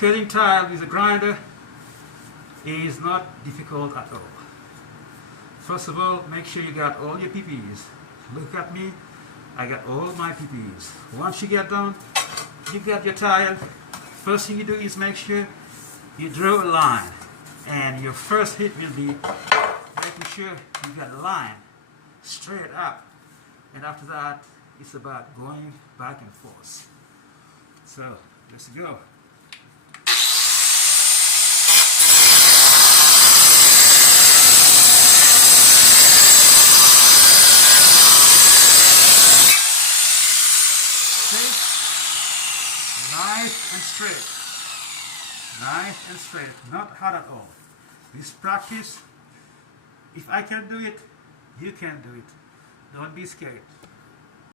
Cutting tile with a grinder is not difficult at all. First of all, make sure you got all your PPs. Look at me, I got all my PPs. Once you get done, you got your tile. First thing you do is make sure you draw a line. And your first hit will be making sure you got a line straight up. And after that, it's about going back and forth. So, let's go. Nice and straight. Nice and straight. Not hard at all. This practice, if I can do it, you can do it. Don't be scared.